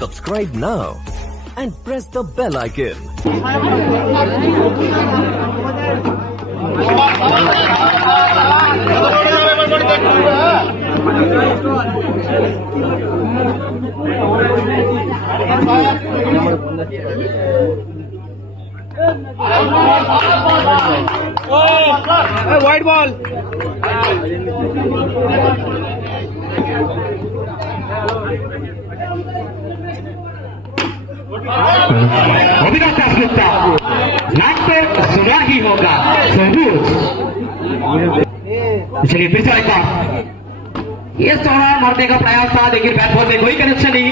Subscribe now and press the bell icon. White ball. Avinash Dasgupta line पे सुना ही होगा सबूत। चलिए फिर से एक बार ये सोना मारने का प्रयास था लेकिन बैट बॉल में कोई कनेक्शन नहीं।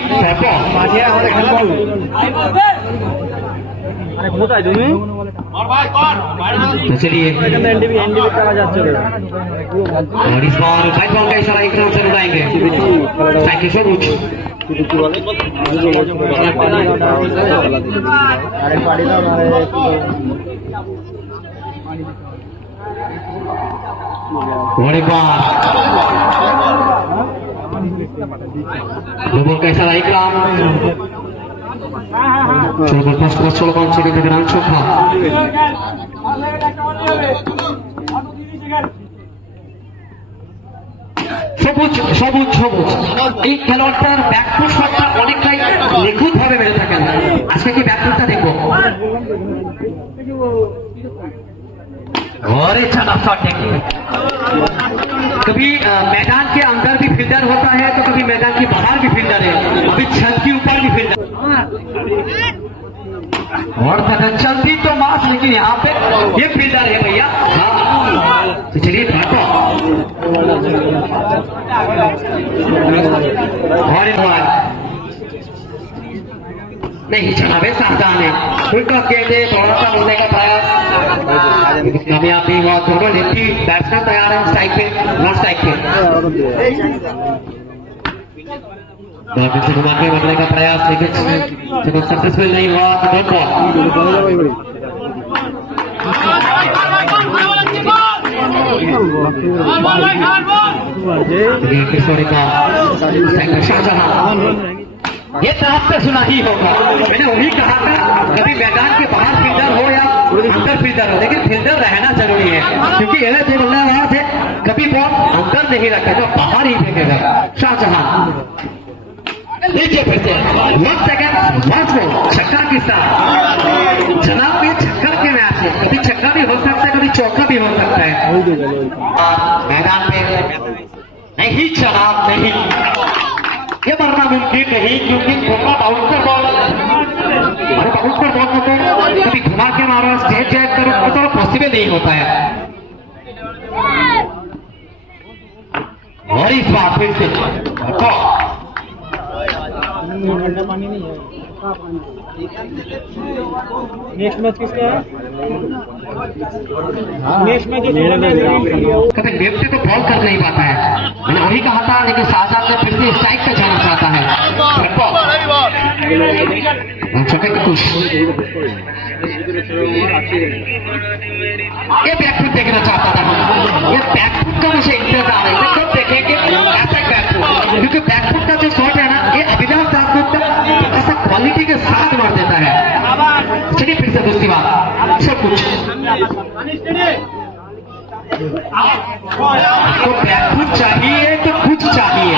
चलिए और इस बार बैट बॉल का इशारा एक रन से उड़ाएंगे साइकिल सबूत। लोगों का इशारा एक रन ষোলো পাঁচ সেকেন্ড থেকে রান সংখ্যা সবুজ সবুজ সবুজ। এই খেলোয়াড়টার ব্যাকফুট শটটা অনেকটাই নিখুঁত ভাবে মেরে থাকেন। আজকে কি ব্যাকফুটটা দেখবো और अच्छा शॉट देखिए। कभी मैदान के अंदर भी फील्डर होता है तो कभी मैदान के बाहर भी फील्डर है, अभी छत के ऊपर भी फील्डर और चलती तो मास लेकिन यहाँ पे ये फील्डर है भैया। हाँ तो चलिए भागो और नहीं चला भाई सावधान है उल्टा कहते थोड़ा सा बोलने का प्रयास कामयाब नहीं हुआ। दोनों लेफ्टी बैट्समैन तैयार है स्ट्राइक पे नॉट स्ट्राइक पे से घुमा के बदलने का प्रयास लेकिन सक्सेसफुल नहीं हुआ। डॉट बॉल किशोरी का शाहजहां ये तरफ से सुना ही होगा। मैंने वही कहा था कभी मैदान के बाहर फील्डर हो या अंदर फील्डर हो लेकिन फील्डर रहना जरूरी है क्योंकि यह जो बल्लेबाज है कभी बॉल अंदर नहीं रखा तो बाहर ही फेंकेगा। शाहजहां नीचे फिरते 1 सेकंड छक्का के साथ जनाब ये छक्का के मैच है, कभी छक्का भी हो सकता है कभी चौका भी हो सकता है। मैदान में नहीं जनाब नहीं ये मरना मुमकिन नहीं क्योंकि घुमा बाउंसर बॉल और बाउंसर बॉल को तो कभी घुमा के मारो स्टेज चेक करो वो तो पॉसिबल नहीं होता है। और इस बार फिर से नेक्स्ट मैच किसका है? नेक्स्ट मैच कभी लेफ्ट को बॉल कर नहीं पाता है। मैंने वही कहा था लेकिन शाहजहां ने फिर से स्ट्राइक पे जाना चाहता है। कुछ ये बैकफुट देखना चाहता था ये बैकफुट का मुझे इंतजार है कब देखेंगे ऐसा बैकफुट क्योंकि बैकफुट का जो शॉट है ना ये अविनाश दासगुप्ता ऐसा क्वालिटी के साथ मार देता है। चलिए फिर से दूसरी बात सब कुछ तो बैकफुट चाहिए तो कुछ चाहिए।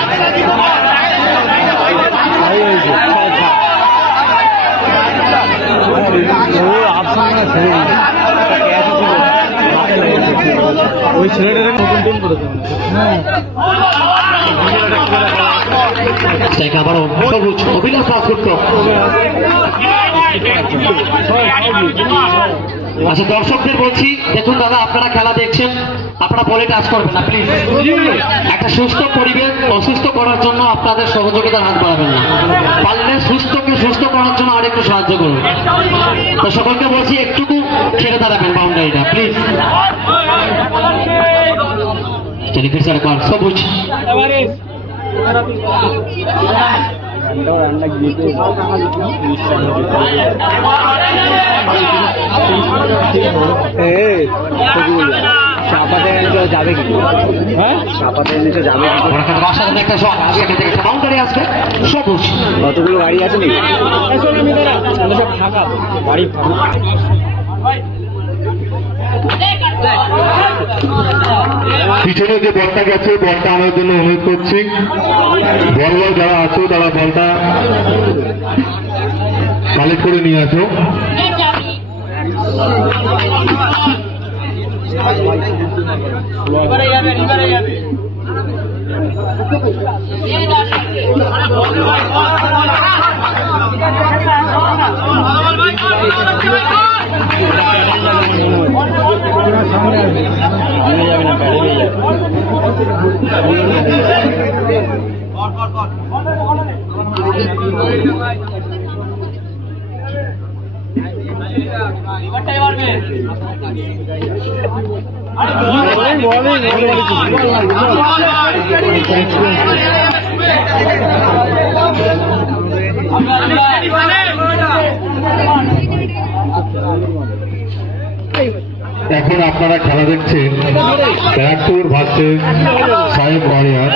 ওই ছেলেটাকে নতুন টিম করেছে আবারও সবুজ অভিলাষ দাসগুপ্ত। আচ্ছা দর্শকদের বলছি দেখুন দাদা আপনারা খেলা দেখছেন আপনারা বলে টাচ করবেন না প্লিজ। একটা সুস্থ পরিবেশ অসুস্থ করার জন্য আপনাদের সহযোগিতার হাত বাড়াবেন না, পারলে সুস্থকে সুস্থ করার জন্য আর একটু সাহায্য করুন। তো সকলকে বলছি একটুকু ছেড়ে দাঁড়াবেন বাউন্ডারিটা প্লিজ। চলি ফির সরকার সবুজ চাপাতে নিচে যাবে কি? হ্যাঁ, চাপাতে নিচে যাবে কি? অসাধারণ একটা শট, সেখান থেকে একটা বাউন্ডারি আসবে সবুজ। কতগুলো গাড়ি আছে নাকি? সব ফাঁকা বাড়ি পিছনে যে বলটা গেছে বলটা আনার জন্য অনুরোধ করছি। বল যারা আছো তারা বলটা কালেক্ট করে নিয়ে আসো। এখন আপনারা খেলা দেখছেন ব্যারাকপুর ভার্সেস সাহেব ওয়ারিয়ার।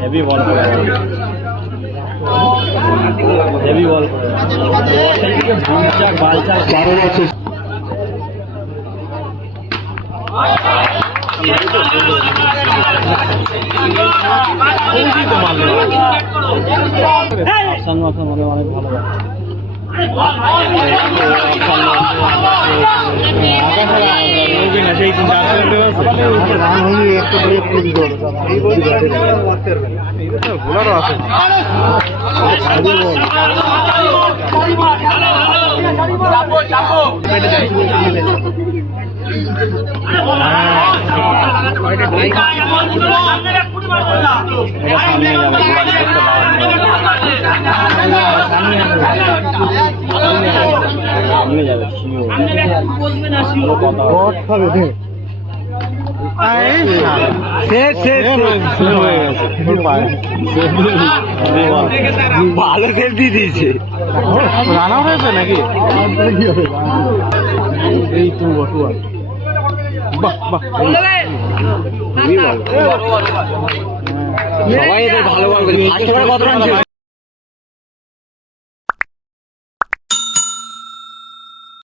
হেভি বল করে, হেভি বল করে, বালচাক 4 ওভার শেষ। মনে অনেক ভালো সেই বোলারও আছে। সামনে যাবে ভালো খেলতে দিয়েছে, রানা হয়েছে নাকি? এই তো বাহ বাহ, সবাই এদের ভালো বল করে। ফার্স্ট ওভারে কত রান ছিল?